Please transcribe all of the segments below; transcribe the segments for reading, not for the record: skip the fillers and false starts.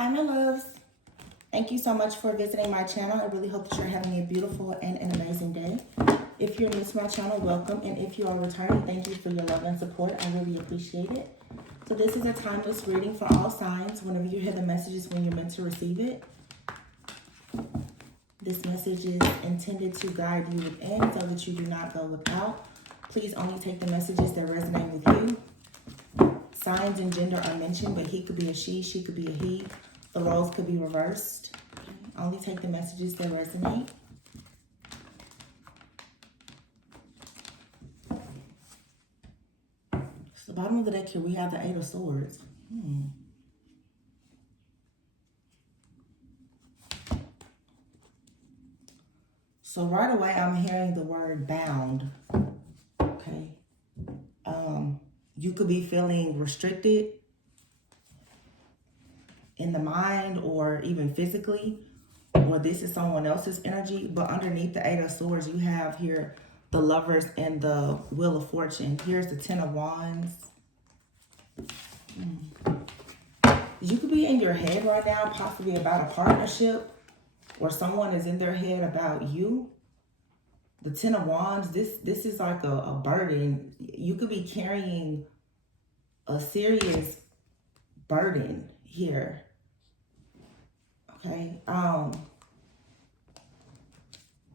Hi, my loves. Thank you so much for visiting my channel. I really hope that you're having a beautiful and an amazing day. If you're new to my channel, welcome. And if you are returning, thank you for your love and support. I really appreciate it. So this is a timeless reading for all signs. Whenever you hear the messages when you're meant to receive it. This message is intended to guide you within so that you do not go without. Please only take the messages that resonate with you. Signs and gender are mentioned, but he could be a she could be a he. The roles could be reversed. Only take the messages that resonate. So the bottom of the deck here, we have the Eight of Swords. So right away, I'm hearing the word bound. Okay. You could be feeling restricted in the mind or even physically, or this is someone else's energy. But underneath the Eight of Swords, you have here the Lovers and the Wheel of Fortune. Here's the Ten of Wands. You could be in your head right now, possibly about a partnership, or someone is in their head about you. The Ten of Wands, this is like a burden. You could be carrying a serious burden here. Okay.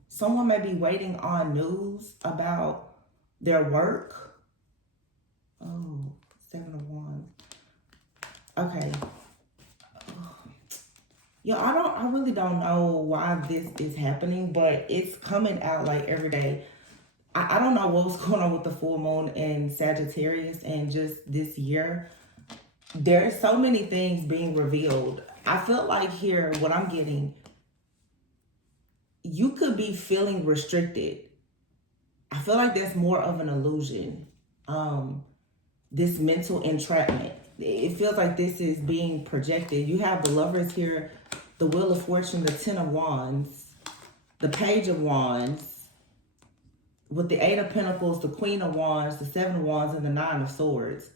Someone may be waiting on news about their work. Oh, Seven of Wands. Okay. Yeah, I really don't know why this is happening, but it's coming out like every day. I don't know what's going on with the full moon in Sagittarius and just this year. There's so many things being revealed. I feel like here, what I'm getting, you could be feeling restricted. I feel like that's more of an illusion. This mental entrapment. It feels like this is being projected. You have the Lovers here, the Wheel of Fortune, the Ten of Wands, the Page of Wands, with the Eight of Pentacles, the Queen of Wands, the Seven of Wands, and the Nine of Swords.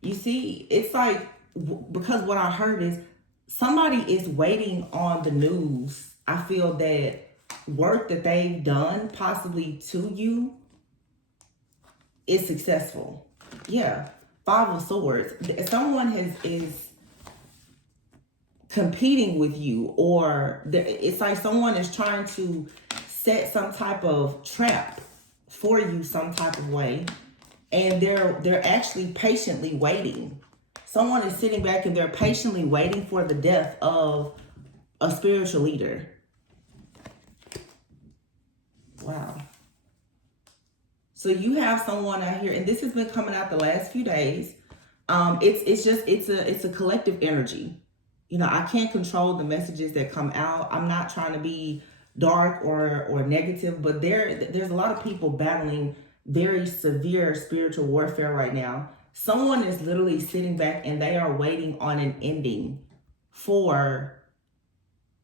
You see, it's like, because what I heard is somebody is waiting on the news. I feel that work that they've done, possibly to you, is successful. Yeah. Five of Swords. Someone is competing with you, or it's like someone is trying to set some type of trap for you some type of way, and they're actually patiently waiting. Someone is sitting back and they're patiently waiting for the death of a spiritual leader. Wow. So you have someone out here, and this has been coming out the last few days. It's a collective energy. You know, I can't control the messages that come out. I'm not trying to be dark or negative, but there's a lot of people battling very severe spiritual warfare right now. Someone is literally sitting back and they are waiting on an ending for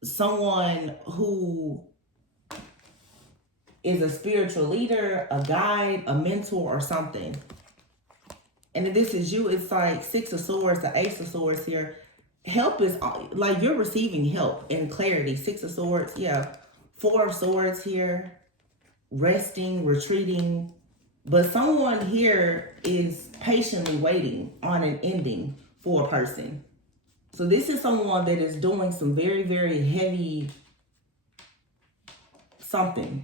someone who is a spiritual leader, a guide, a mentor, or something. And if this is you, it's like Six of Swords, the Ace of Swords here. Help is like you're receiving help and clarity. Six of Swords, yeah. Four of Swords here. Resting, retreating. But someone here is patiently waiting on an ending for a person. So this is someone that is doing some very, very heavy something,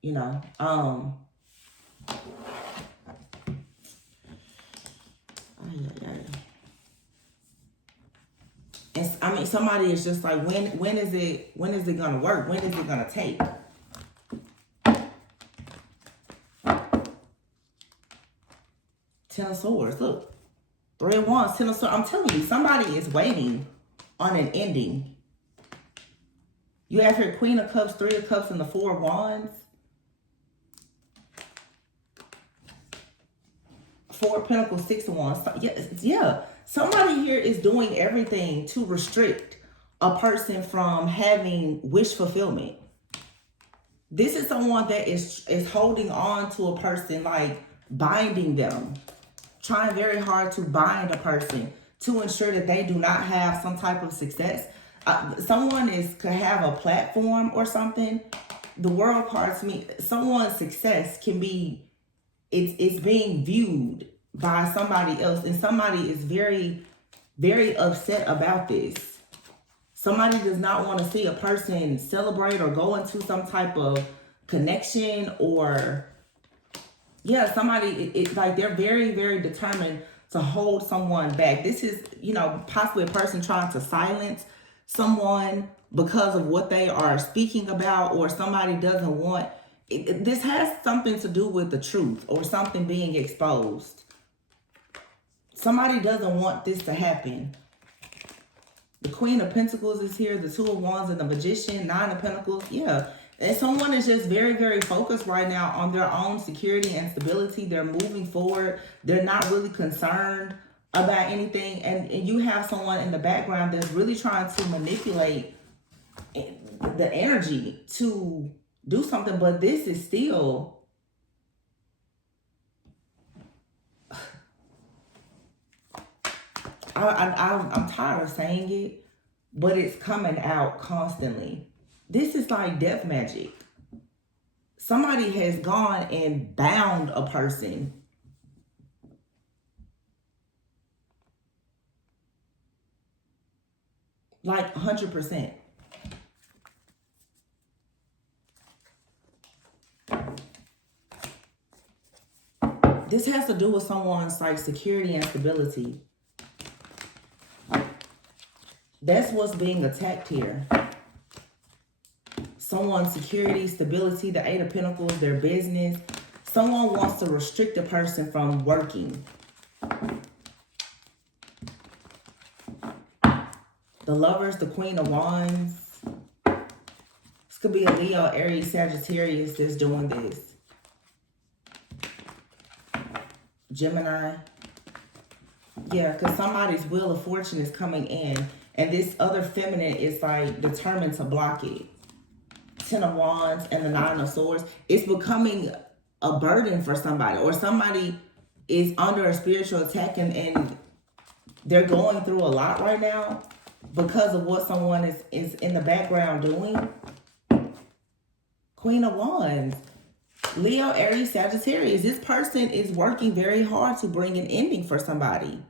you know. And I mean, somebody is just like, when is it gonna work? When is it gonna take? Ten of Swords, look. Three of Wands, Ten of Swords. I'm telling you, somebody is waiting on an ending. You have here Queen of Cups, Three of Cups, and the Four of Wands. Four of Pentacles, Six of Wands. Yeah. Somebody here is doing everything to restrict a person from having wish fulfillment. This is someone that is holding on to a person, like binding them. Trying very hard to bind a person. to ensure that they do not have some type of success. Someone could have a platform or something. The world card to me, someone's success can be, it's being viewed by somebody else, and somebody is very, very upset about this. Somebody does not want to see a person celebrate or go into some type of connection, or yeah, somebody, it's like they're very, very determined to hold someone back. This is, possibly a person trying to silence someone because of what they are speaking about, or somebody doesn't want, this has something to do with the truth or something being exposed. Somebody doesn't want this to happen. The Queen of Pentacles is here, the Two of Wands and the Magician, Nine of Pentacles. Yeah. And someone is just very, very focused right now on their own security and stability. They're moving forward. They're not really concerned about anything. And you have someone in the background that's really trying to manipulate the energy to do something. But this is still... I'm tired of saying it, but it's coming out constantly. This is like death magic. Somebody has gone and bound a person. Like 100%. This has to do with someone's like security and stability. That's what's being attacked here. Someone's security, stability, the Eight of Pentacles, their business. Someone wants to restrict a person from working. The Lovers, the Queen of Wands. This could be a Leo, Aries, Sagittarius that's doing this. Gemini. Yeah, because somebody's wheel of fortune is coming in. And this other feminine is like determined to block it. Ten of Wands and the Nine of Swords. It's becoming a burden for somebody. Or somebody is under a spiritual attack and they're going through a lot right now because of what someone is in the background doing. Queen of Wands. Leo, Aries, Sagittarius. This person is working very hard to bring an ending for somebody.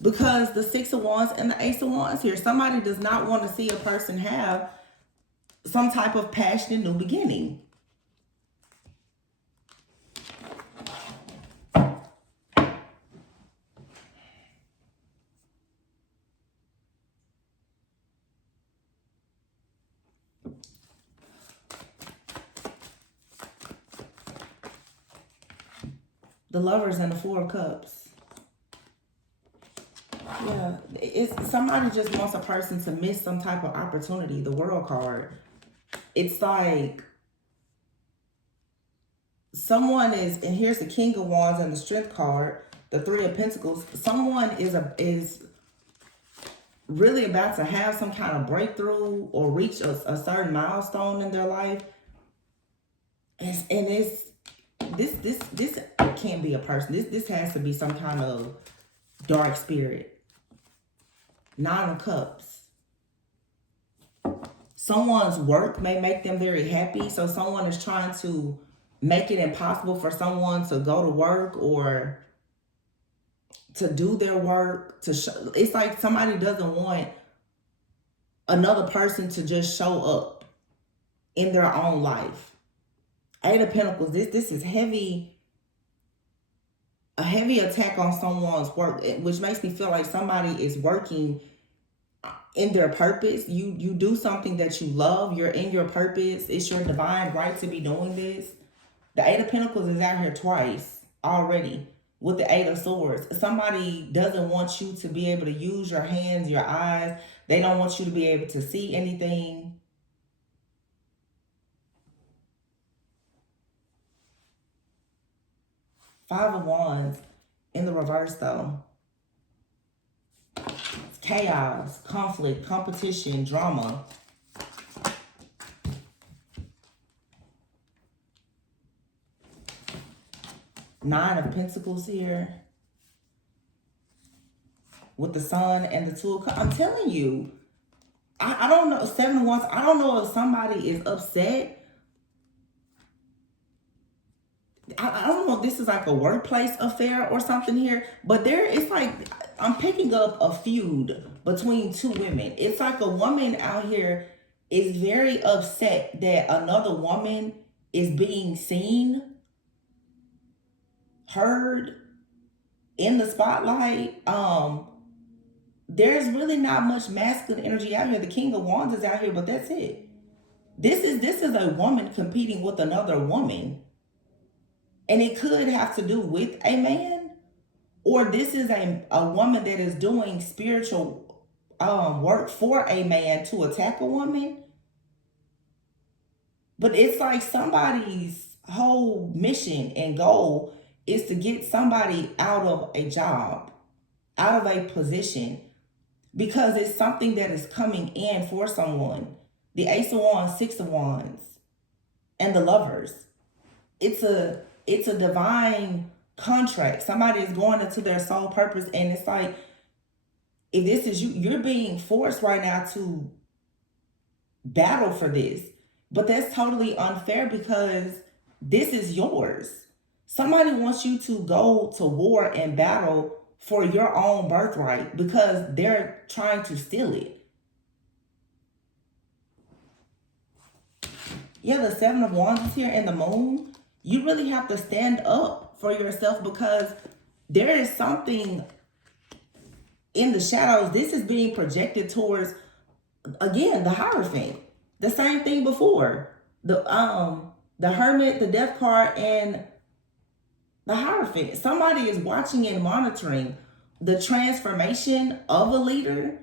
Because the Six of Wands and the Ace of Wands here. Somebody does not want to see a person have some type of passionate new beginning. The Lovers and the Four of Cups. Yeah, it's somebody just wants a person to miss some type of opportunity. The World card. It's like someone is, and here's the King of Wands and the Strength card, the Three of Pentacles. Someone is really about to have some kind of breakthrough or reach a certain milestone in their life. And this can't be a person. This has to be some kind of dark spirit. Nine of Cups. Someone's work may make them very happy. So someone is trying to make it impossible for someone to go to work or to do their work. It's like somebody doesn't want another person to just show up in their own life. Eight of Pentacles. This is heavy. A heavy attack on someone's work, which makes me feel like somebody is working in their purpose. You do something that you love. You're in your purpose. It's your divine right to be doing this. The Eight of Pentacles is out here twice already with the Eight of Swords. Somebody doesn't want you to be able to use your hands, your eyes. They don't want you to be able to see anything. Five of Wands in the reverse though. It's chaos, conflict, competition, drama. Nine of Pentacles here. with the sun and the two of cups. I'm telling you, I don't know. Seven of Wands, I don't know if somebody is upset. I don't know if this is like a workplace affair or something here, but it's like I'm picking up a feud between two women. It's like a woman out here is very upset that another woman is being seen, heard, in the spotlight. There's really not much masculine energy out here. The King of Wands is out here, but that's it. This is a woman competing with another woman. And it could have to do with a man, or this is a woman that is doing spiritual work for a man to attack a woman. But it's like somebody's whole mission and goal is to get somebody out of a job, out of a position, because it's something that is coming in for someone. The Ace of Wands, Six of Wands, and the Lovers. It's a divine contract. Somebody is going into their soul purpose, and it's like, if this is you, you're being forced right now to battle for this. But that's totally unfair because this is yours. Somebody wants you to go to war and battle for your own birthright because they're trying to steal it. Yeah, the Seven of Wands is here and the Moon. You really have to stand up for yourself because there is something in the shadows. This is being projected towards, again, the Hierophant. The same thing before. The Hermit, the Death card, and the Hierophant. Somebody is watching and monitoring the transformation of a leader,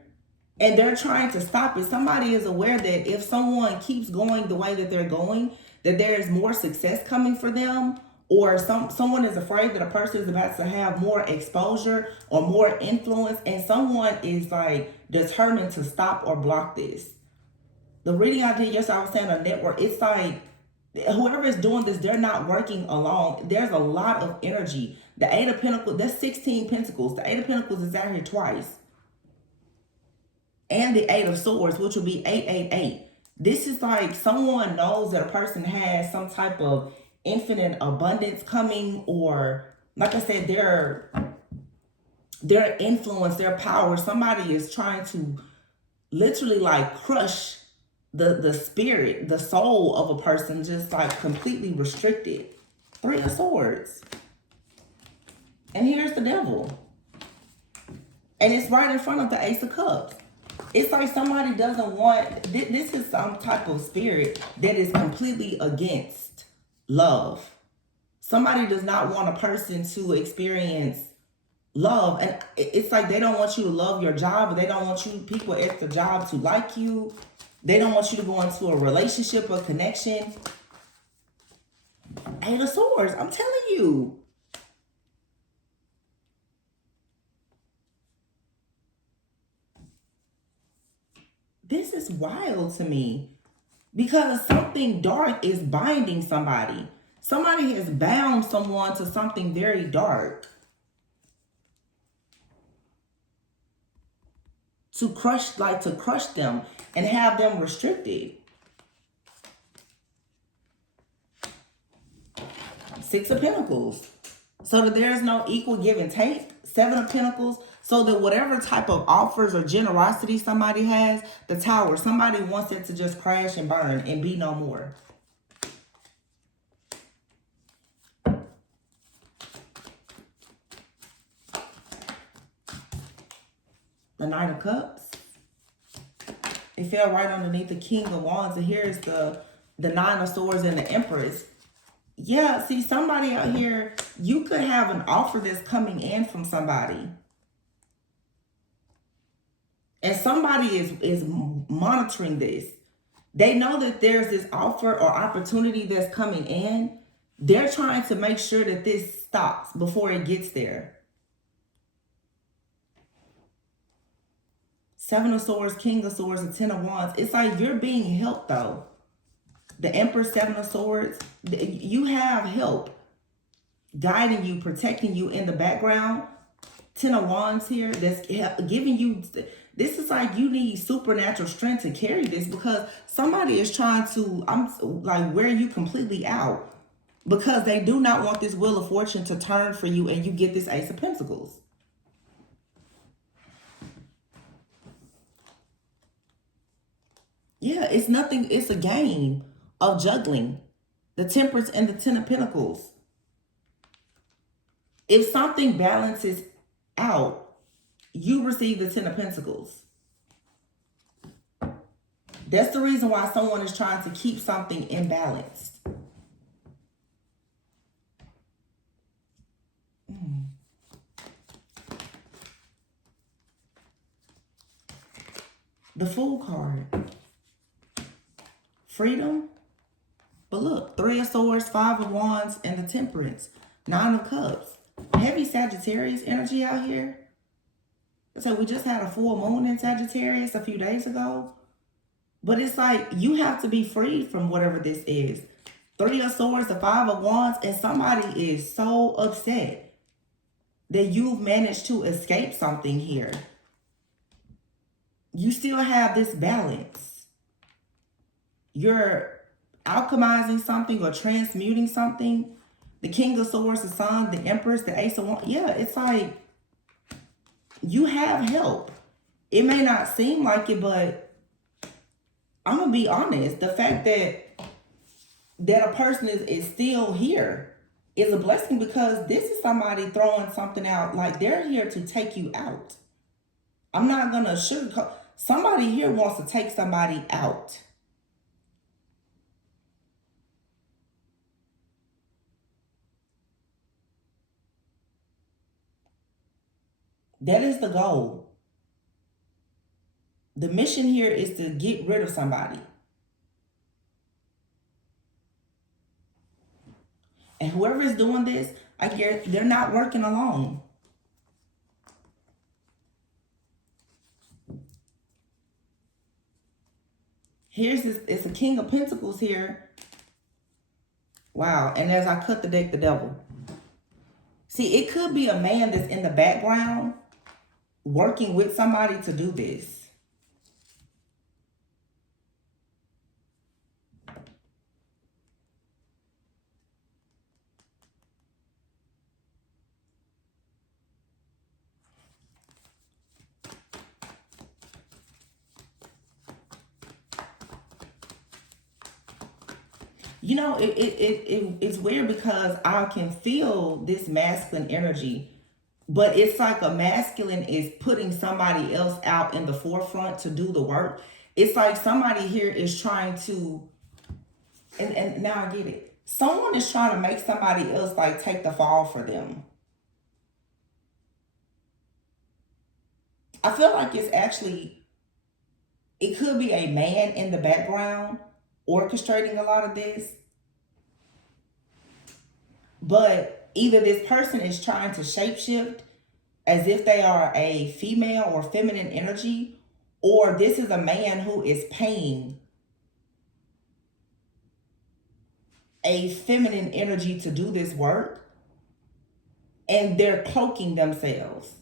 and they're trying to stop it. Somebody is aware that if someone keeps going the way that they're going, that there's more success coming for them, or someone is afraid that a person is about to have more exposure or more influence, and someone is like determined to stop or block this. The reading I did yesterday, I was saying a network, it's like whoever is doing this, they're not working alone. There's a lot of energy. The Eight of Pentacles, that's 16 Pentacles. The Eight of Pentacles is out here twice. And the Eight of Swords, which will be 888. This is like someone knows that a person has some type of infinite abundance coming, or like I said, their influence, their power. Somebody is trying to literally like crush the spirit, the soul of a person, just like completely restricted. Three of Swords. And here's the Devil. And it's right in front of the Ace of Cups. It's like somebody doesn't want, this is some type of spirit that is completely against love. Somebody does not want a person to experience love. And it's like they don't want you to love your job. They don't want you, people at the job, to like you. They don't want you to go into a relationship or connection. Eight of Swords, I'm telling you. This is wild to me because something dark is binding somebody. Somebody has bound someone to something very dark. To crush them and have them restricted. Six of Pentacles. So that there's no equal give and take. Seven of Pentacles. So that whatever type of offers or generosity somebody has, the Tower, somebody wants it to just crash and burn and be no more. The Knight of Cups. It fell right underneath the King of Wands. And here's the Nine of Swords and the Empress. Yeah, see, somebody out here, you could have an offer that's coming in from somebody. And somebody is monitoring this. They know that there's this offer or opportunity that's coming in. They're trying to make sure that this stops before it gets there. Seven of Swords, King of Swords, and Ten of Wands. It's like you're being helped though. The Empress, Seven of Swords. You have help guiding you, protecting you in the background. Ten of Wands here that's giving you, this is like you need supernatural strength to carry this, because somebody is trying to, I'm like, wear you completely out, because they do not want this Wheel of Fortune to turn for you and you get this Ace of Pentacles. Yeah, it's nothing. It's a game of juggling. The Temperance and the Ten of Pentacles. If something balances out, you receive the Ten of Pentacles. That's the reason why someone is trying to keep something imbalanced. The Fool card. Freedom. But look, Three of Swords, Five of Wands, and the Temperance. Nine of Cups. Heavy Sagittarius energy out here. So we just had a full moon in Sagittarius a few days ago. But it's like you have to be freed from whatever this is. Three of Swords, the Five of Wands, and somebody is so upset that you've managed to escape something here. You still have this balance. You're alchemizing something or transmuting something. The King of Swords, the Sun, the Empress, the Ace of Wands. Yeah, it's like you have help. It may not seem like it, but I'm going to be honest. The fact that a person is still here is a blessing, because this is somebody throwing something out. Like they're here to take you out. I'm not going to sugarcoat. Somebody here wants to take somebody out. That is the goal. The mission here is to get rid of somebody. And whoever is doing this, I guess they're not working alone. Here's this, it's a King of Pentacles here. Wow, and as I cut the deck, the Devil. See, it could be a man that's in the background working with somebody to do this. You know, it's weird because I can feel this masculine energy, but it's like a masculine is putting somebody else out in the forefront to do the work. It's like somebody here is trying to, and now I get it. Someone is trying to make somebody else like take the fall for them. I feel like it's actually, it could be a man in the background orchestrating a lot of this, but either this person is trying to shapeshift as if they are a female or feminine energy, or this is a man who is paying a feminine energy to do this work, and they're cloaking themselves.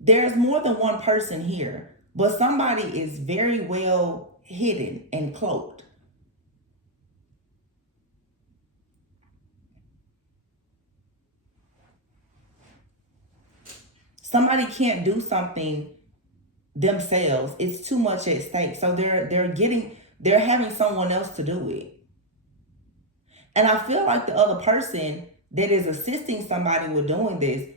There's more than one person here, but somebody is very well hidden and cloaked. Somebody can't do something themselves. It's too much at stake. So they're having someone else to do it. And I feel like the other person that is assisting somebody with doing this,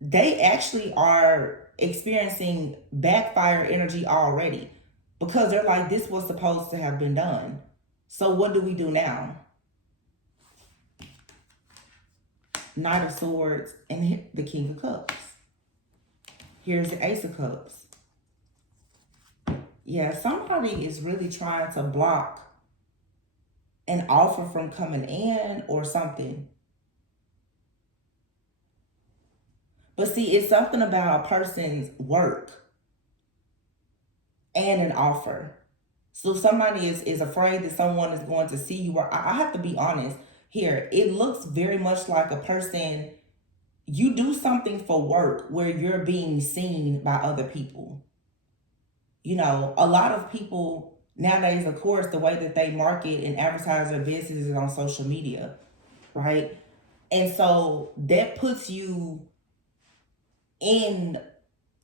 they actually are experiencing backfire energy already, because they're like, this was supposed to have been done. So what do we do now? Knight of Swords and the King of Cups. Here's the Ace of Cups. Yeah, somebody is really trying to block an offer from coming in or something. But see, it's something about a person's work and an offer. So somebody is afraid that someone is going to see you. I have to be honest here. It looks very much like a person You do something for work where you're being seen by other people. You know, a lot of people nowadays, of course, the way that they market and advertise their business is on social media, right? And so that puts you in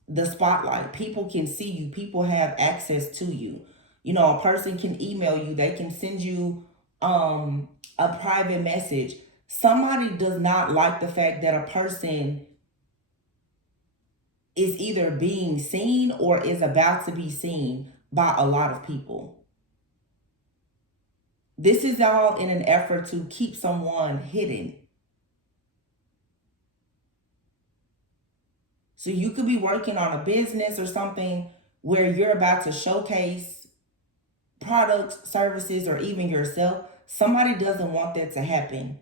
the spotlight. People can see you, people have access to you. You know, a person can email you, they can send you a private message. Somebody does not like the fact that a person is either being seen or is about to be seen by a lot of people. This is all in an effort to keep someone hidden. So you could be working on a business or something where you're about to showcase products, services, or even yourself. Somebody doesn't want that to happen.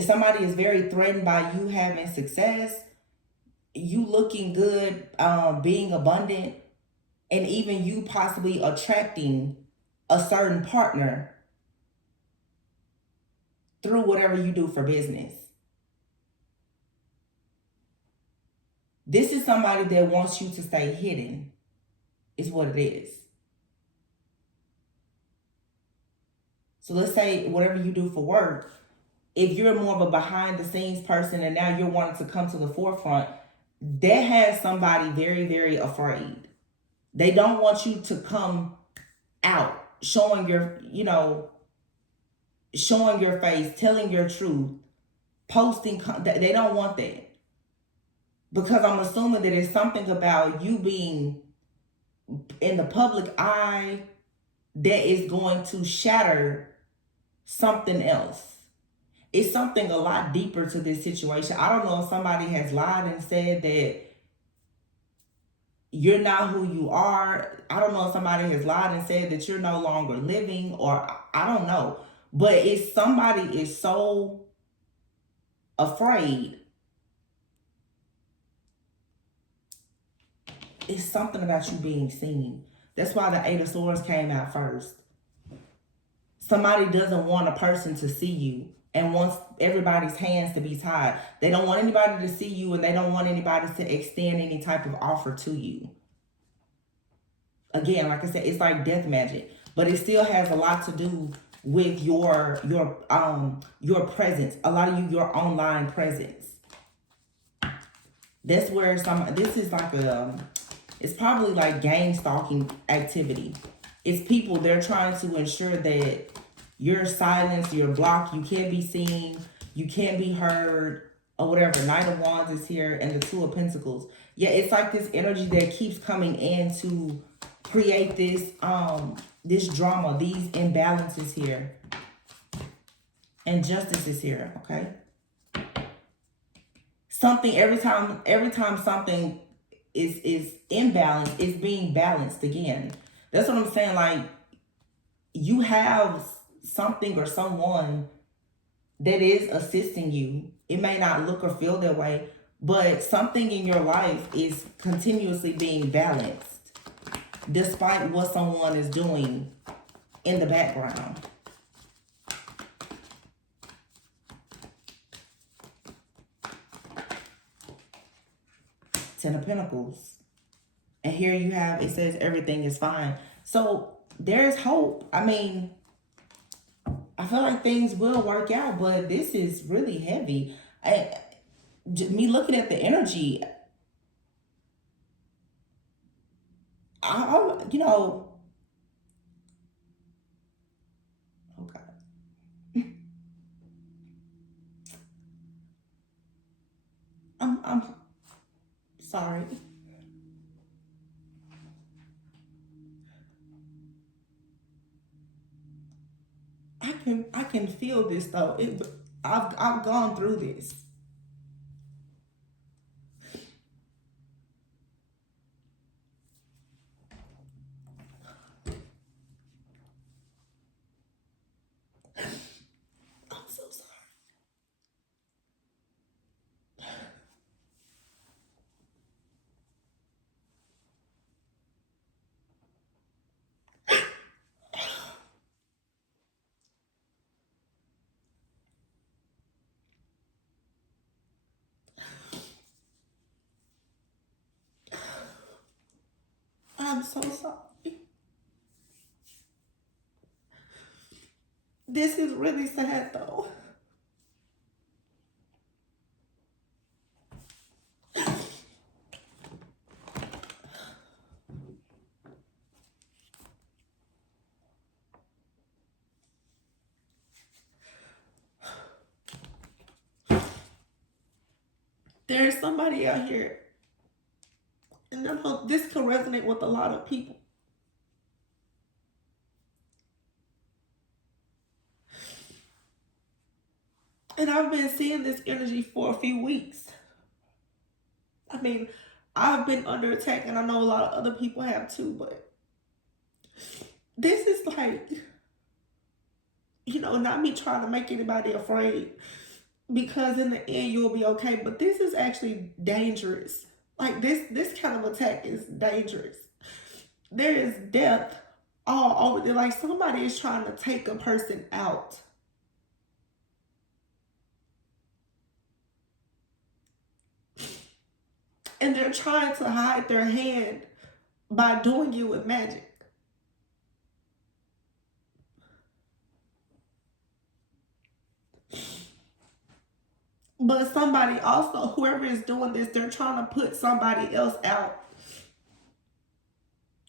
Somebody is very threatened by you having success, you looking good, being abundant, and even you possibly attracting a certain partner through whatever you do for business. This is somebody that wants you to stay hidden, is what it is. So let's say whatever you do for work, if you're more of a behind the scenes person and now you're wanting to come to the forefront, that has somebody very, very afraid. They don't want you to come out showing your, showing your face, telling your truth, posting. They don't want that. Because I'm assuming that it's something about you being in the public eye that is going to shatter something else. It's something a lot deeper to this situation. I don't know if somebody has lied and said that you're not who you are. I don't know if somebody has lied and said that you're no longer living, or I don't know. But if somebody is so afraid, it's something about you being seen. That's why the Eight of Swords came out first. Somebody doesn't want a person to see you and wants everybody's hands to be tied. They don't want anybody to see you, and they don't want anybody to extend any type of offer to you. Again, like I said, it's like death magic, but it still has a lot to do with your presence. A lot of you, your online presence. That's where this is like it's probably like gang stalking activity. It's people, they're trying to ensure that you're silenced, you're blocked, you can't be seen, you can't be heard, or whatever. Knight of Wands is here, and the Two of Pentacles. Yeah, it's like this energy that keeps coming in to create this this drama, these imbalances here. And Justice is here, okay? Something every time something is imbalanced, it's being balanced again. That's what I'm saying. Like, you have something or someone that is assisting you. It may not look or feel that way, but something in your life is continuously being balanced despite what someone is doing in the background. Ten of Pentacles. And here you have, it says everything is fine. So there's hope. I mean, I feel like things will work out, but this is really heavy. Me looking at the energy, I you know, okay. I'm sorry. I can feel this though. I've gone through this. I'm so sorry. I'm so sorry. This is really sad though. There's somebody out here, and I know this can resonate with a lot of people. And I've been seeing this energy for a few weeks. I mean, I've been under attack, and I know a lot of other people have too, but this is like, not me trying to make anybody afraid, because in the end you'll be okay, but this is actually dangerous. Like this kind of attack is dangerous. There is death all over there. Like somebody is trying to take a person out. And they're trying to hide their hand by doing it with magic. But somebody also, whoever is doing this, they're trying to put somebody else out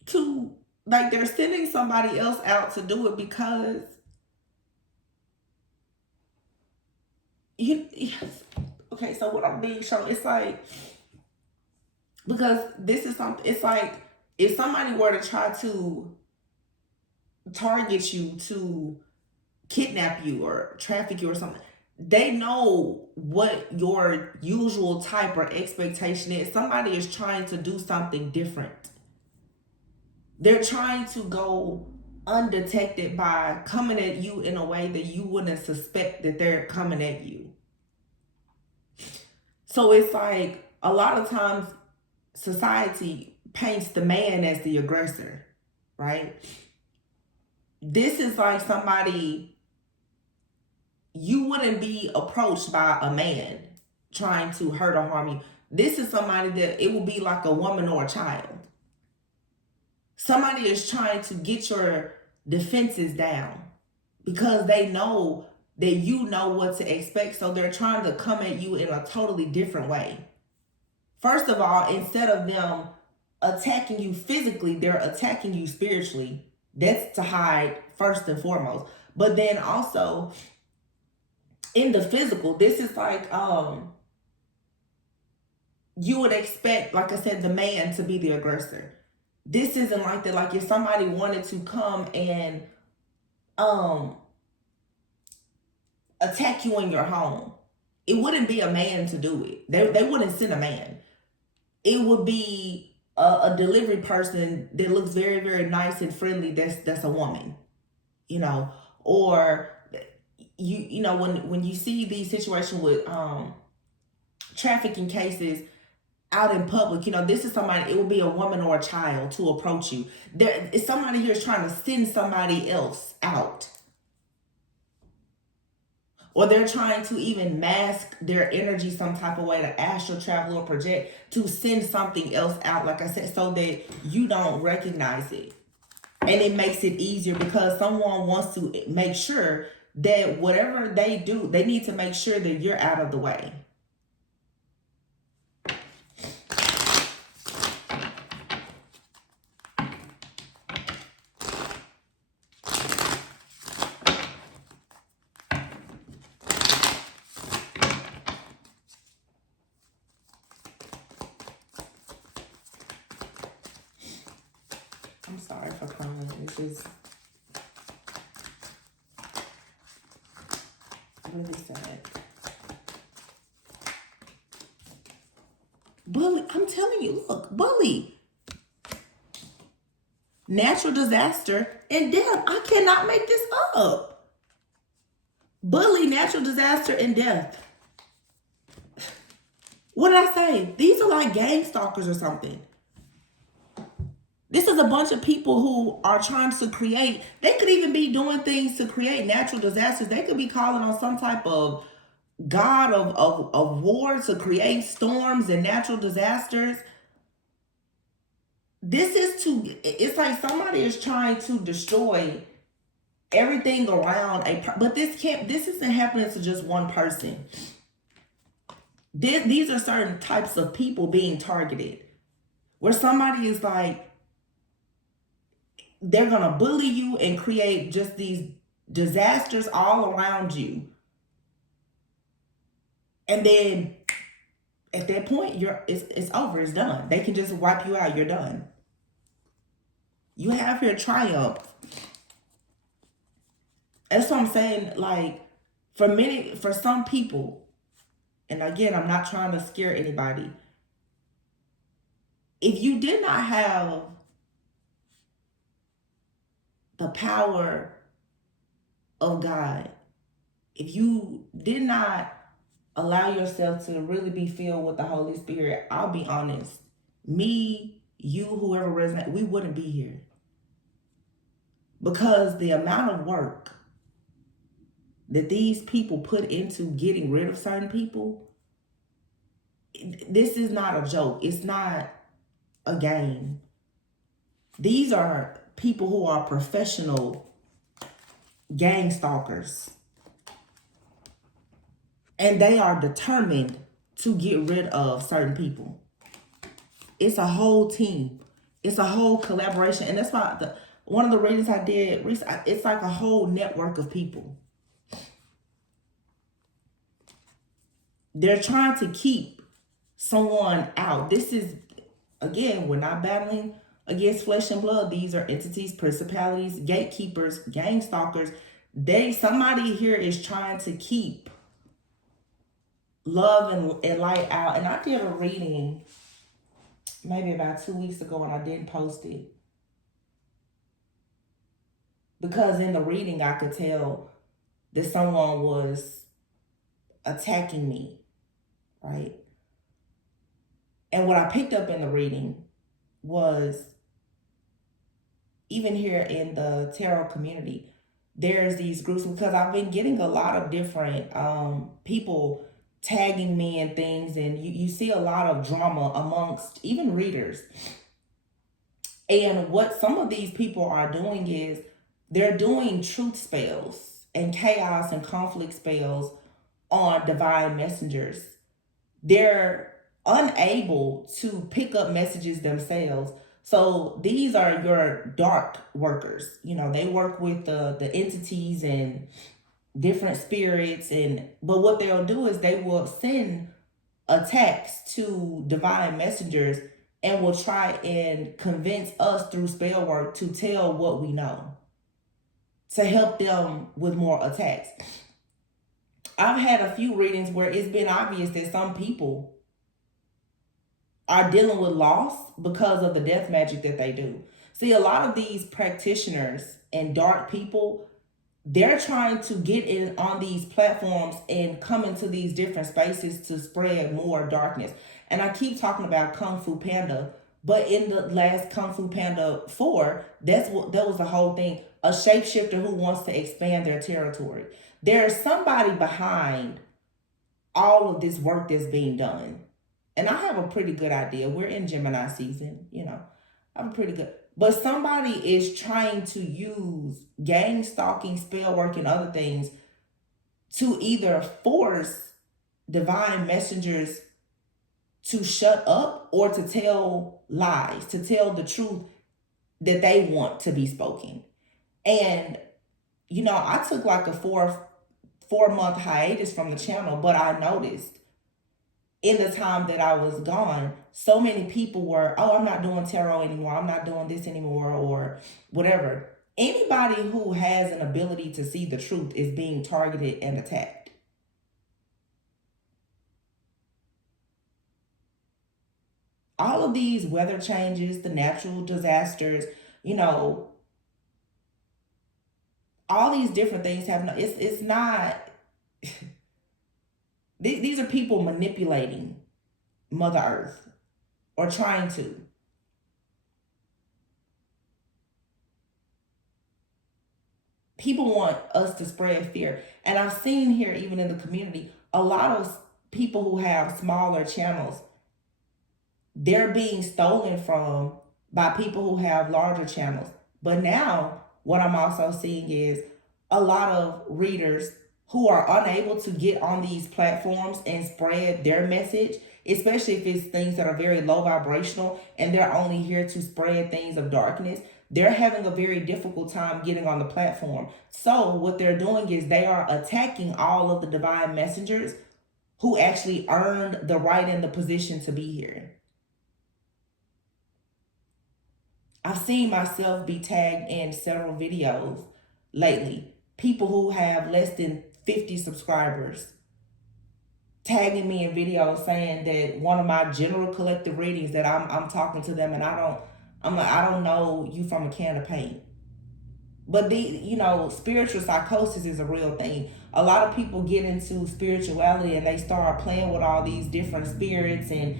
to, like, they're sending somebody else out to do it because okay, so what I'm being shown, it's like, because this is something, it's like, if somebody were to try to target you to kidnap you or traffic you or something, they know what your usual type or expectation is. Somebody is trying to do something different. They're trying to go undetected by coming at you in a way that you wouldn't suspect that they're coming at you. So it's like a lot of times society paints the man as the aggressor, right? This is like somebody, you wouldn't be approached by a man trying to hurt or harm you. This is somebody that it will be like a woman or a child. Somebody is trying to get your defenses down because they know that you know what to expect. So they're trying to come at you in a totally different way. First of all, instead of them attacking you physically, they're attacking you spiritually. That's to hide first and foremost. But then also in the physical, this is like, you would expect, like I said, the man to be the aggressor. This isn't like that. Like if somebody wanted to come and attack you in your home, it wouldn't be a man to do it. They wouldn't send a man. It would be a delivery person that looks very, very nice and friendly. That's a woman, or when you see these situations with trafficking cases out in public, this is somebody, it will be a woman or a child to approach you. There is somebody here is trying to send somebody else out. Or they're trying to even mask their energy some type of way, to astral travel or project, to send something else out, like I said, so that you don't recognize it. And it makes it easier because someone wants to make sure that whatever they do, they need to make sure that you're out of the way. I'm sorry for crying. It's just really sad. Bully, I'm telling you, look, bully. Natural disaster and death. I cannot make this up. Bully, natural disaster and death. What did I say? These are like gang stalkers or something. This is a bunch of people who are trying to create. They could even be doing things to create natural disasters. They could be calling on some type of god of war to create storms and natural disasters. it's like somebody is trying to destroy everything around but this isn't happening to just one person. These are certain types of people being targeted, where somebody is like, they're gonna bully you and create just these disasters all around you, and then at that point it's over, it's done. They can just wipe you out, you're done. You have your triumph. That's what I'm saying. Like, for some people, and again, I'm not trying to scare anybody. If you did not have the power of God, if you did not allow yourself to really be filled with the Holy Spirit, I'll be honest, me, you, whoever resonates, we wouldn't be here. Because the amount of work that these people put into getting rid of certain people, this is not a joke. It's not a game. These are people who are professional gang stalkers. And they are determined to get rid of certain people. It's a whole team. It's a whole collaboration. And that's why one of the readings I did recently, it's like a whole network of people. They're trying to keep someone out. This is, again, we're not battling against flesh and blood. These are entities, principalities, gatekeepers, gang stalkers. Somebody here is trying to keep love and light out. And I did a reading maybe about 2 weeks ago, and I didn't post it. Because in the reading, I could tell that someone was attacking me, right? And what I picked up in the reading was, even here in the tarot community, there's these groups, because I've been getting a lot of different people tagging me and things, and you see a lot of drama amongst even readers. And what some of these people are doing is they're doing truth spells and chaos and conflict spells on divine messengers. They're unable to pick up messages themselves. So these are your dark workers. They work with the entities and different spirits, but what they'll do is they will send attacks to divine messengers and will try and convince us through spell work to tell what we know, to help them with more attacks. I've had a few readings where it's been obvious that some people are dealing with loss because of the death magic that they do. See, a lot of these practitioners and dark people, they're trying to get in on these platforms and come into these different spaces to spread more darkness. And I keep talking about Kung Fu Panda, but in the last Kung Fu Panda 4, that was the whole thing. A shapeshifter who wants to expand their territory. There's somebody behind all of this work that's being done. And I have a pretty good idea. We're in Gemini season, I'm pretty good. But somebody is trying to use gang stalking, spell work, and other things to either force divine messengers to shut up or to tell lies, to tell the truth that they want to be spoken. And, I took like a four-month hiatus from the channel, but I noticed in the time that I was gone, so many people were, oh, I'm not doing tarot anymore, I'm not doing this anymore, or whatever. Anybody who has an ability to see the truth is being targeted and attacked. All of these weather changes, the natural disasters, all these different things it's not, these are people manipulating Mother Earth, or trying to. People want us to spread fear. And I've seen here, even in the community, a lot of people who have smaller channels, they're being stolen from by people who have larger channels. But now, what I'm also seeing is a lot of readers who are unable to get on these platforms and spread their message, especially if it's things that are very low vibrational and they're only here to spread things of darkness. They're having a very difficult time getting on the platform. So, what they're doing is they are attacking all of the divine messengers who actually earned the right and the position to be here. I've seen myself be tagged in several videos lately. People who have less than 50 subscribers tagging me in videos saying that one of my general collective readings that I'm talking to them, and I'm like, I don't know you from a can of paint. But spiritual psychosis is a real thing. A lot of people get into spirituality and they start playing with all these different spirits and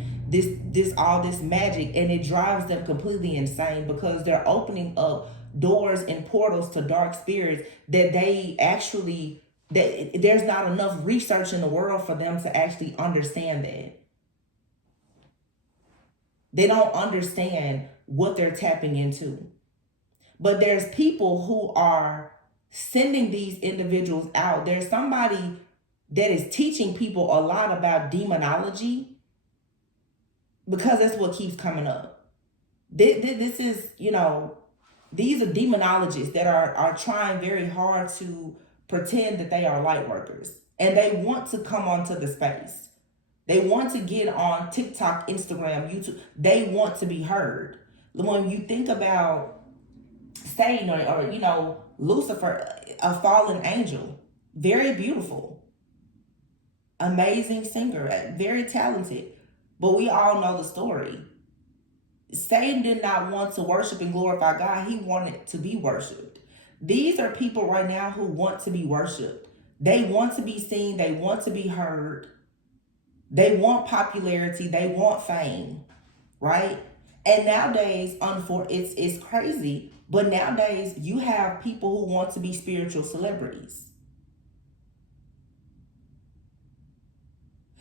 all this magic, and it drives them completely insane because they're opening up doors and portals to dark spirits that there's not enough research in the world for them to actually understand that. They don't understand what they're tapping into. But there's people who are sending these individuals out. There's somebody that is teaching people a lot about demonology, because that's what keeps coming up. This is, these are demonologists that are trying very hard to pretend that they are light workers. And they want to come onto the space. They want to get on TikTok, Instagram, YouTube. They want to be heard. When you think about Satan or Lucifer, a fallen angel, very beautiful, amazing singer, very talented. But we all know the story. Satan did not want to worship and glorify God. He wanted to be worshiped. These are people right now who want to be worshiped. They want to be seen. They want to be heard. They want popularity. They want fame, right? And nowadays, it's crazy, but nowadays you have people who want to be spiritual celebrities.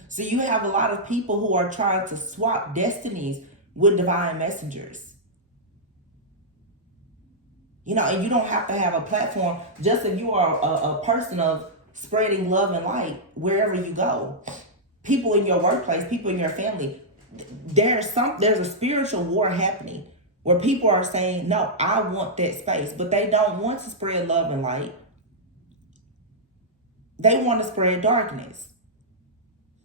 So you have a lot of people who are trying to swap destinies with divine messengers. And you don't have to have a platform. Just if you are a person of spreading love and light wherever you go, people in your workplace, people in your family, there's a spiritual war happening where people are saying, no, I want that space, but they don't want to spread love and light. They want to spread darkness.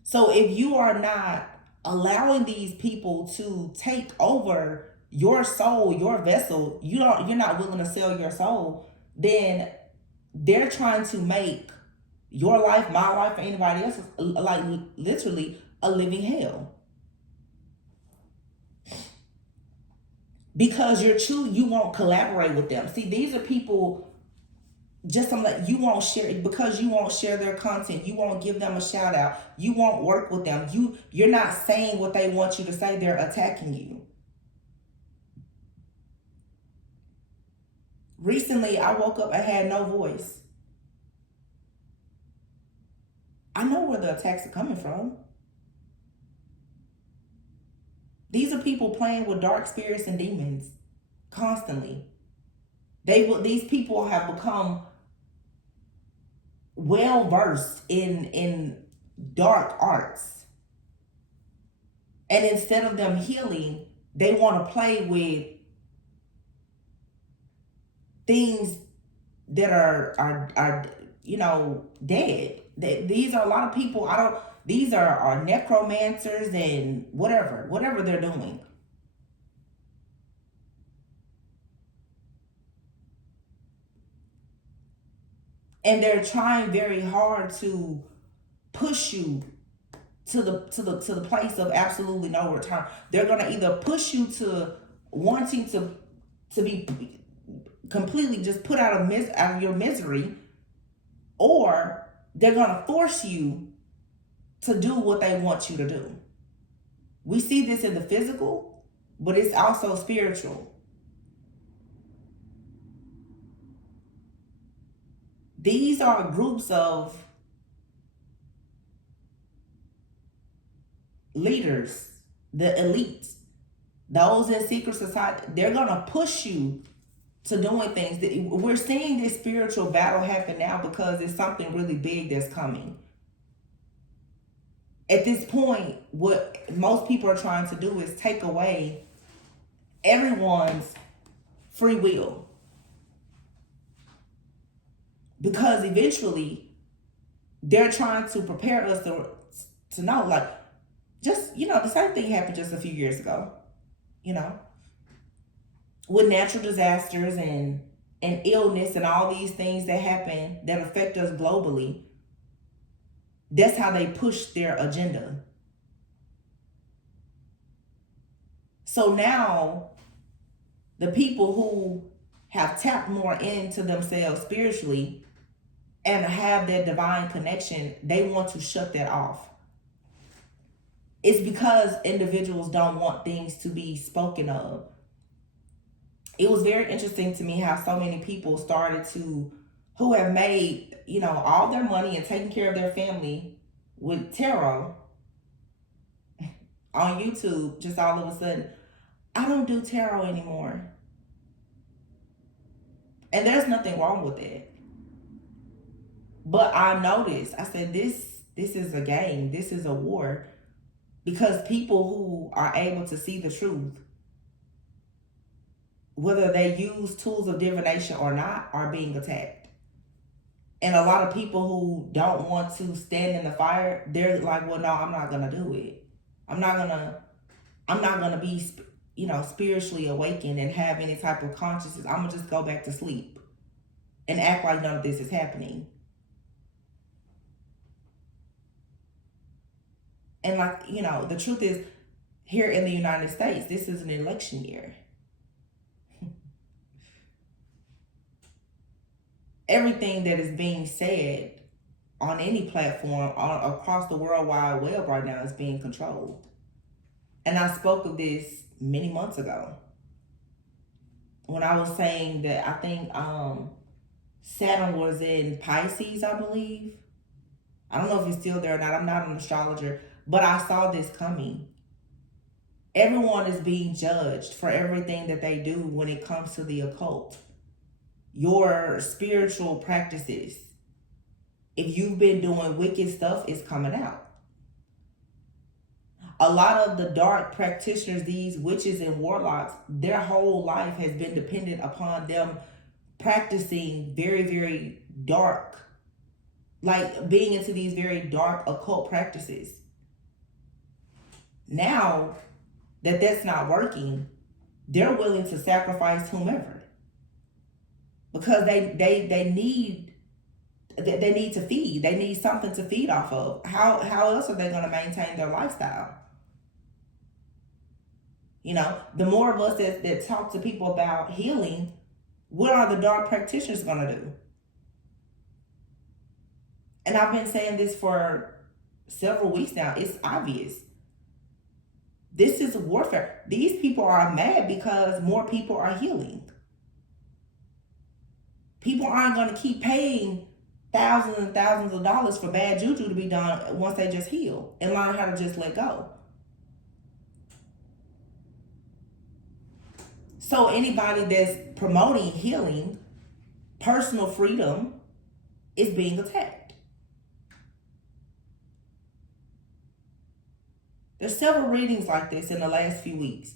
So if you are not allowing these people to take over your soul, your vessel, you're not willing to sell your soul, then they're trying to make your life, my life, or anybody else's, like literally a living hell. Because you won't collaborate with them. See, these are people just you won't share, because you won't share their content. You won't give them a shout out. You won't work with them. You're not saying what they want you to say. They're attacking you. Recently, I woke up and had no voice. I know where the attacks are coming from. These are people playing with dark spirits and demons constantly. These people have become well versed in dark arts. And instead of them healing, they want to play with things that are dead. These are a lot of people. These are necromancers and whatever they're doing. And they're trying very hard to push you to the place of absolutely no return. They're gonna either push you to wanting to be completely just put out of your misery, or they're gonna force you to do what they want you to do. We see this in the physical, but it's also spiritual. These are groups of leaders, the elites, Those in secret society, they're going to push you to doing things. We're seeing this spiritual battle happen now because it's something really big that's coming. At this point, what most people are trying to do is take away everyone's free will. Because eventually, they're trying to prepare us to know, like, just, the same thing happened just a few years ago, you know, with natural disasters and illness and all these things that happen that affect us globally. That's how they push their agenda. So now, the people who have tapped more into themselves spiritually and have that divine connection, they want to shut that off. It's because individuals don't want things to be spoken of. It was very interesting to me how so many people started to, who have made, all their money and taken care of their family with tarot on YouTube, just all of a sudden, I don't do tarot anymore. And there's nothing wrong with it. But I noticed, I said, this is a game. This is a war. Because people who are able to see the truth, whether they use tools of divination or not, are being attacked. And a lot of people who don't want to stand in the fire, they're like, well, no, I'm not going to do it. I'm not going to be, spiritually awakened and have any type of consciousness. I'm going to just go back to sleep and act like none of this is happening. And the truth is, here in the United States, this is an election year. Everything that is being said on any platform across the World Wide Web right now is being controlled. And I spoke of this many months ago when I was saying that I think Saturn was in Pisces, I believe. I don't know if it's still there or not. I'm not an astrologer, but I saw this coming. Everyone is being judged for everything that they do when it comes to the occult. Your spiritual practices. If you've been doing wicked stuff, it's coming out. A lot of the dark practitioners, these witches and warlocks, their whole life has been dependent upon them practicing very, very dark, like being into these very dark occult practices. Now that that's not working, they're willing to sacrifice whomever because they need to feed. They need something to feed off of. How else are they going to maintain their lifestyle? The more of us that talk to people about healing, what are the dark practitioners going to do? And I've been saying this for several weeks now. It's obvious. This is warfare. These people are mad because more people are healing. People aren't going to keep paying thousands and thousands of dollars for bad juju to be done once they just heal and learn how to just let go. So anybody that's promoting healing, personal freedom, is being attacked. There's several readings like this in the last few weeks.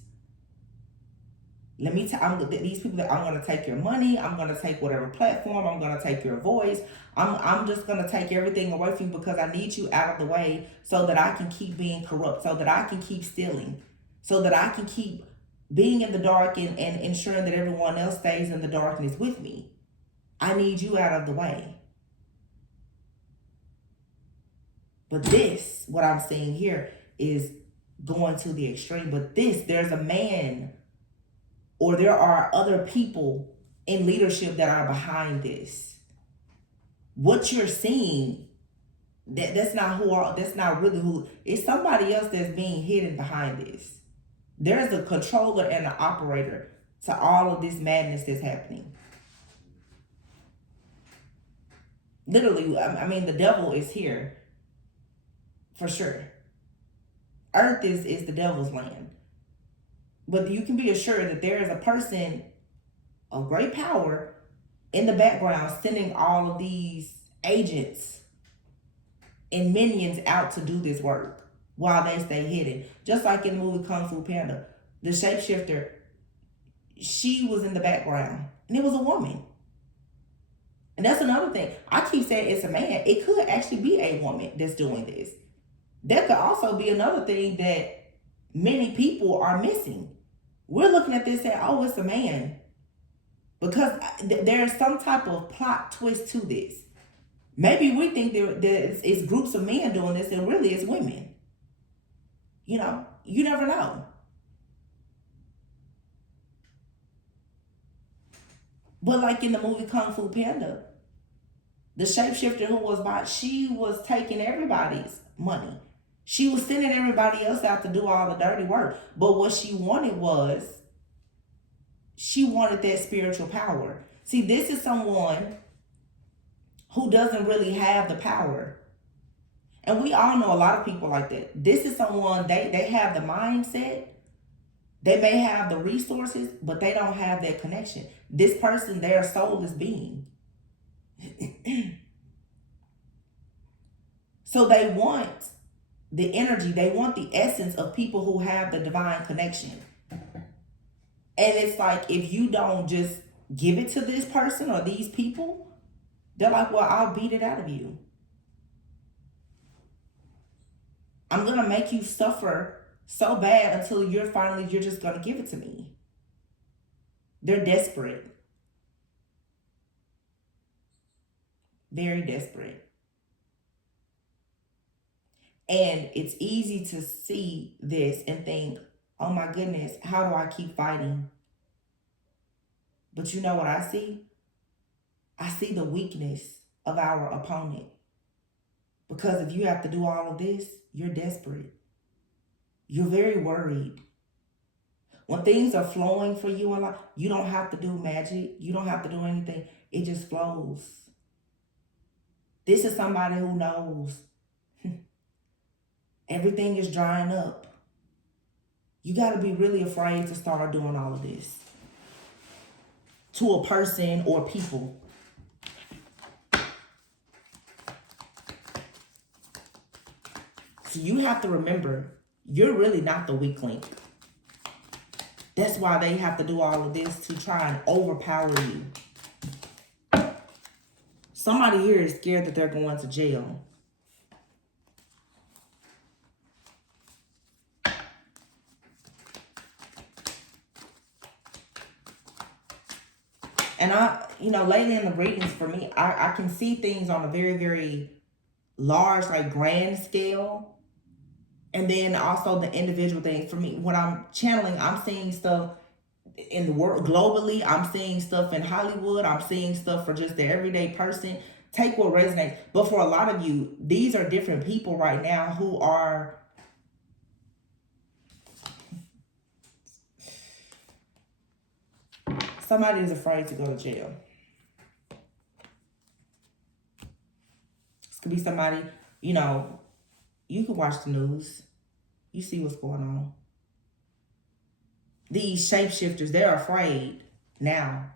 These people that I'm going to take your money, I'm going to take whatever platform, I'm going to take your voice, I'm just going to take everything away from you because I need you out of the way so that I can keep being corrupt, so that I can keep stealing, so that I can keep being in the dark and ensuring that everyone else stays in the darkness with me. I need you out of the way. But this, what I'm seeing here, is going to the extreme. But there's a man, or there are other people in leadership that are behind this. What you're seeing, that's not really who. It's somebody else that's being hidden behind this. There's a controller and an operator to all of this madness that's happening. Literally, I mean, the devil is here. For sure. Earth is the devil's land. But you can be assured that there is a person of great power in the background sending all of these agents and minions out to do this work while they stay hidden. Just like in the movie Kung Fu Panda, the shapeshifter, she was in the background and it was a woman. And that's another thing. I keep saying it's a man. It could actually be a woman that's doing this. There could also be another thing that many people are missing. We're looking at this saying, oh, it's a man. Because there's some type of plot twist to this. Maybe we think that it's groups of men doing this, and really it's women. You know, you never know. But like in the movie Kung Fu Panda, the shapeshifter who was by, she was taking everybody's money. She was sending everybody else out to do all the dirty work. But what she wanted was, she wanted that spiritual power. See, this is someone who doesn't really have the power. And we all know a lot of people like that. This is someone, they have the mindset, they may have the resources, but they don't have that connection. This person, they're a soulless being. So they want the energy, they want the essence of people who have the divine connection. And it's like, if you don't just give it to this person or these people, they're like, well, I'll beat it out of you. I'm going to make you suffer so bad until you're just going to give it to me. They're desperate. Very desperate. And it's easy to see this and think, oh my goodness, how do I keep fighting? But you know what I see? I see the weakness of our opponent. Because if you have to do all of this, you're desperate. You're very worried. When things are flowing for you a lot, you don't have to do magic. You don't have to do anything. It just flows. This is somebody who knows everything is drying up. You got to be really afraid to start doing all of this to a person or people. So you have to remember, you're really not the weak link. That's why they have to do all of this, to try and overpower you. Somebody here is scared that they're going to jail. And lately in the readings for me, I can see things on a very, very large, like grand scale. And then also the individual things. For me, when I'm channeling, I'm seeing stuff in the world globally. I'm seeing stuff in Hollywood. I'm seeing stuff for just the everyday person. Take what resonates. But for a lot of you, these are different people right now who are somebody is afraid to go to jail. This could be somebody, you can watch the news. You see what's going on. These shapeshifters, they're afraid now.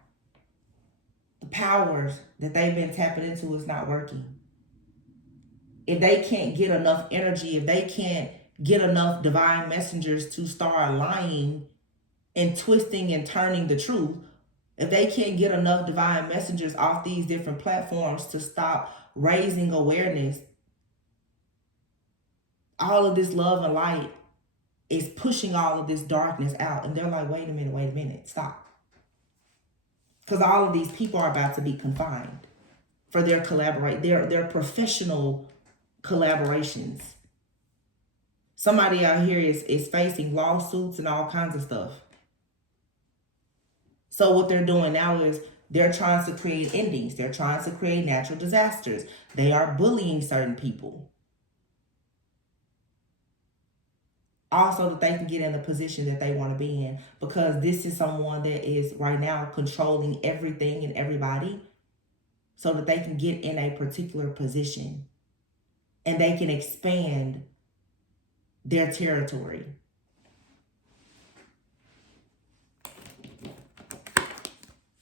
The powers that they've been tapping into is not working. If they can't get enough energy, if they can't get enough divine messengers to start lying and twisting and turning the truth, if they can't get enough divine messengers off these different platforms to stop raising awareness, all of this love and light is pushing all of this darkness out. And they're like, wait a minute, stop. Because all of these people are about to be confined for their their professional collaborations. Somebody out here is facing lawsuits and all kinds of stuff. So what they're doing now is they're trying to create endings. They're trying to create natural disasters. They are bullying certain people. Also, that they can get in the position that they want to be in, because this is someone that is right now controlling everything and everybody, so that they can get in a particular position and they can expand their territory.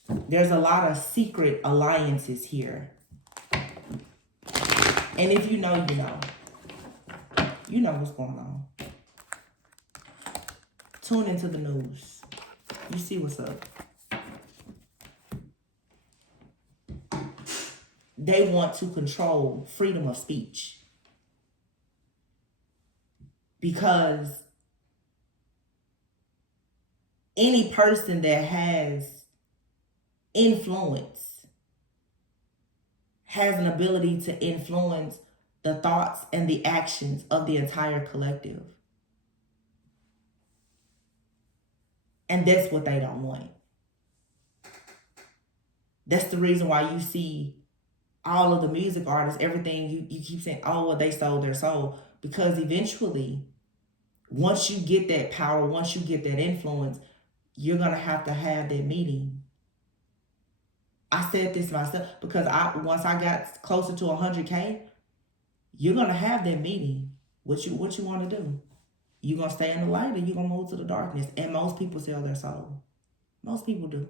There's a lot of secret alliances here. And if you know, you know. You know what's going on. Tune into the news. You see what's up. They want to control freedom of speech. Because any person that has influence has an ability to influence the thoughts and the actions of the entire collective. And that's what they don't want. That's the reason why you see all of the music artists, everything, you keep saying, oh, well, they sold their soul. Because eventually, once you get that power, once you get that influence, you're going to have that meeting. I said this myself because once I got closer to 100K, you're going to have that meeting. What you want to do? You're going to stay in the light or you're going to move to the darkness. And most people sell their soul. Most people do.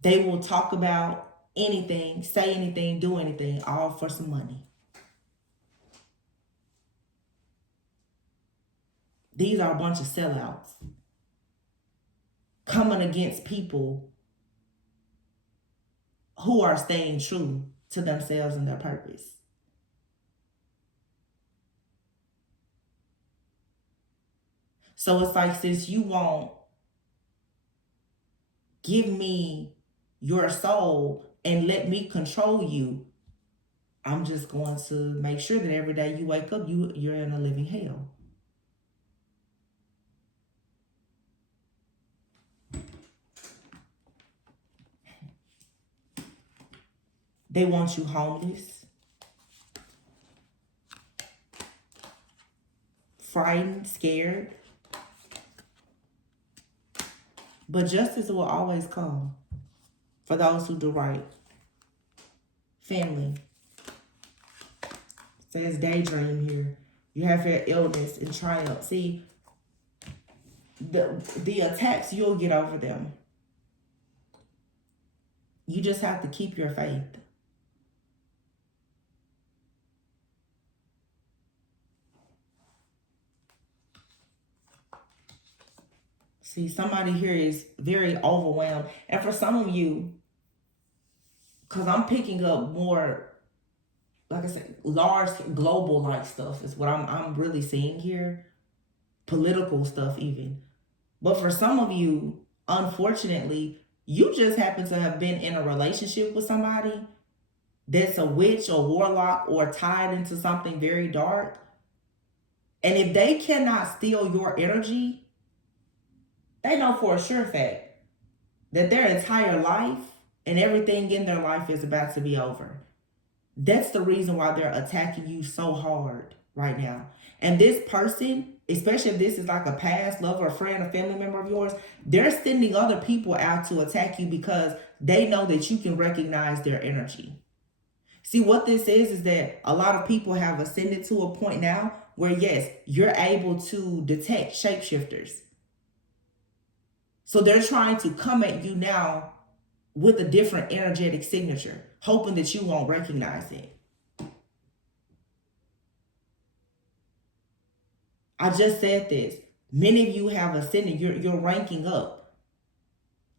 They will talk about anything, say anything, do anything, all for some money. These are a bunch of sellouts coming against people who are staying true to themselves and their purpose. So it's like, since you won't give me your soul and let me control you, I'm just going to make sure that every day you wake up, you're in a living hell. They want you homeless, frightened, scared. But justice will always come for those who do right. Family. It says daydream here. You have your illness and triumph. See, the attacks, you'll get over them. You just have to keep your faith. See, somebody here is very overwhelmed. And for some of you, because I'm picking up more, like I said, large global like stuff is what I'm really seeing here. Political stuff even. But for some of you, unfortunately, you just happen to have been in a relationship with somebody that's a witch or warlock or tied into something very dark. And if they cannot steal your energy, they know for a sure fact that their entire life and everything in their life is about to be over. That's the reason why they're attacking you so hard right now. And this person, especially if this is like a past lover, a friend, a family member of yours, they're sending other people out to attack you because they know that you can recognize their energy. See, what this is that a lot of people have ascended to a point now where, yes, you're able to detect shapeshifters. So they're trying to come at you now with a different energetic signature, hoping that you won't recognize it. I just said this. Many of you have ascended. You're ranking up.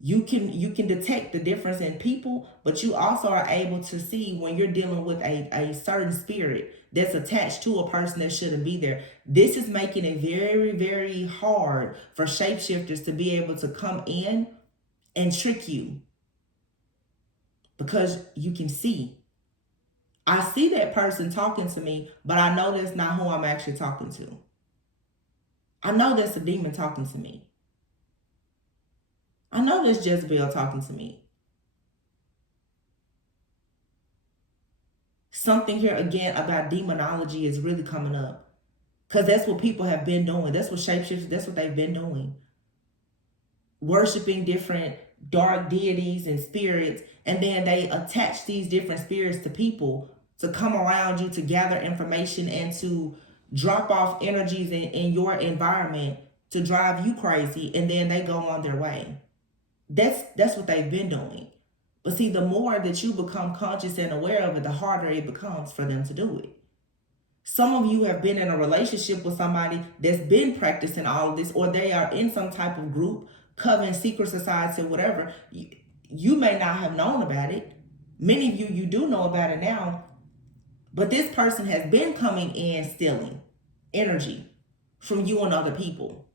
You can detect the difference in people, but you also are able to see when you're dealing with a certain spirit that's attached to a person that shouldn't be there. This is making it very, very hard for shapeshifters to be able to come in and trick you because you can see. I see that person talking to me, but I know that's not who I'm actually talking to. I know that's a demon talking to me. I know that's Jezebel talking to me. Something here again about demonology is really coming up. Because that's what people have been doing. That's what shapeshifters, that's what they've been doing. Worshipping different dark deities and spirits. And then they attach these different spirits to people to come around you to gather information and to drop off energies in your environment to drive you crazy, and then they go on their way. That's what they've been doing. But see, the more that you become conscious and aware of it, the harder it becomes for them to do it. Some of you have been in a relationship with somebody that's been practicing all of this, or they are in some type of group, coven, secret society, or whatever. You may not have known about it. Many of you do know about it now. But this person has been coming in stealing energy from you and other people.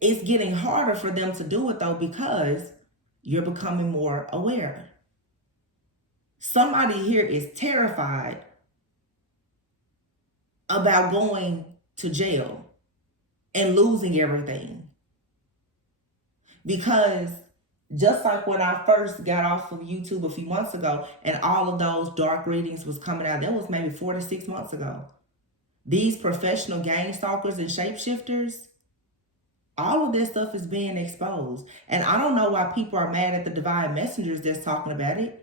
It's getting harder for them to do it though, because you're becoming more aware. Somebody here is terrified about going to jail and losing everything. Because just like when I first got off of YouTube a few months ago and all of those dark readings was coming out, that was maybe 4 to 6 months ago. These professional gang stalkers and shapeshifters, all of this stuff is being exposed. And I don't know why people are mad at the divine messengers that's talking about it.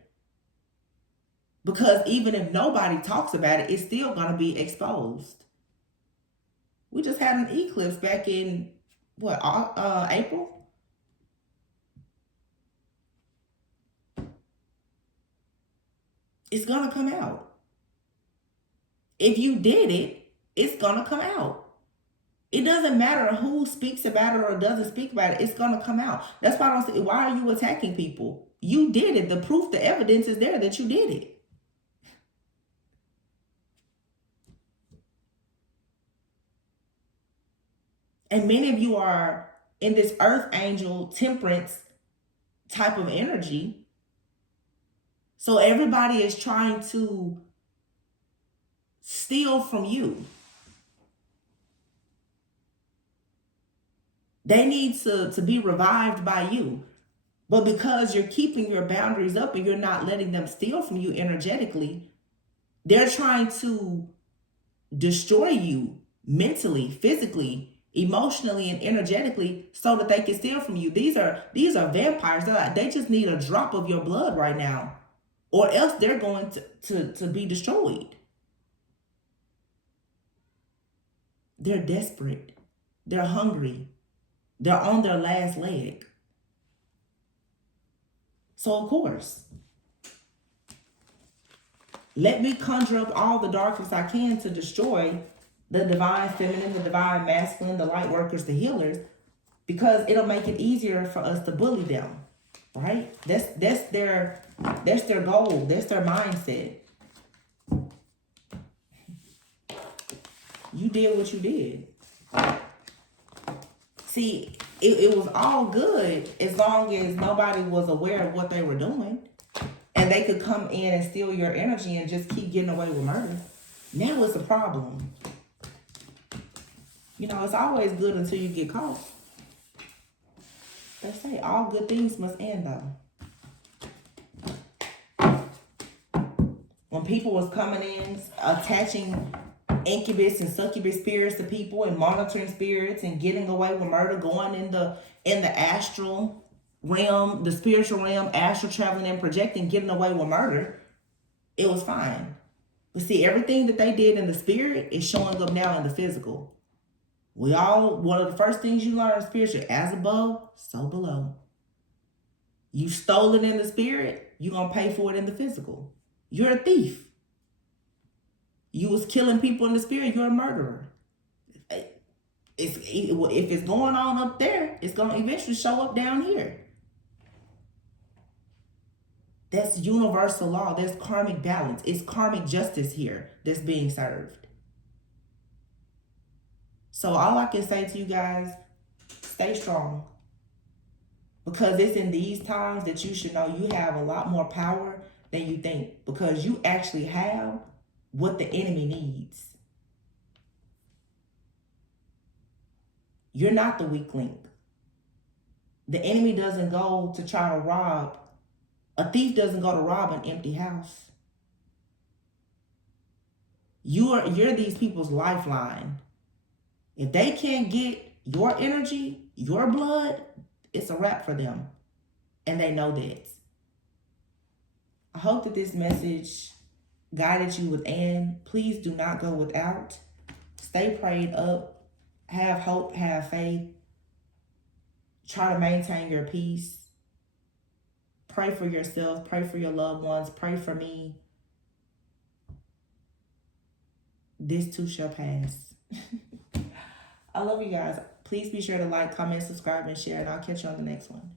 Because even if nobody talks about it, it's still going to be exposed. We just had an eclipse back in, April? It's going to come out. If you did it, it's going to come out. It doesn't matter who speaks about it or doesn't speak about it. It's going to come out. That's why I don't say, why are you attacking people? You did it. The proof, the evidence is there that you did it. And many of you are in this earth angel temperance type of energy. So everybody is trying to steal from you. They need to be revived by you. But because you're keeping your boundaries up and you're not letting them steal from you energetically, they're trying to destroy you mentally, physically, emotionally, and energetically so that they can steal from you. These are vampires. They just need a drop of your blood right now, or else they're going to be destroyed. They're desperate. They're hungry. They're on their last leg. So of course, let me conjure up all the darkness I can to destroy the divine feminine, the divine masculine, the light workers, the healers, because it'll make it easier for us to bully them, right? That's their goal. That's their mindset. You did what you did. See, it was all good as long as nobody was aware of what they were doing. And they could come in and steal your energy and just keep getting away with murder. Now it's a problem. You know, it's always good until you get caught. They say all good things must end though. When people was coming in, attaching incubus and succubus spirits to people and monitoring spirits and getting away with murder, going in the astral realm, the spiritual realm, astral traveling and projecting, getting away with murder, it was fine. But see, everything that they did in the spirit is showing up now in the physical. One of the first things you learn in spiritual, as above, so below. You stole it in the spirit, you're going to pay for it in the physical. You're a thief. You was killing people in the spirit, you're a murderer. If it's going on up there, it's going to eventually show up down here. That's universal law. There's karmic balance. It's karmic justice here that's being served. So all I can say to you guys, stay strong. Because it's in these times that you should know you have a lot more power than you think. Because you actually have what the enemy needs. You're not the weak link. The enemy doesn't go to try to rob. A thief doesn't go to rob an empty house. You're these people's lifeline. If they can't get your energy, your blood, it's a wrap for them. And they know that. I hope that this message guided you within. Please do not go without. Stay prayed up. Have hope, have faith. Try to maintain your peace. Pray for yourself. Pray for your loved ones. Pray for me. This too shall pass. I love you guys. Please be sure to like, comment, subscribe, and share, and I'll catch you on the next one.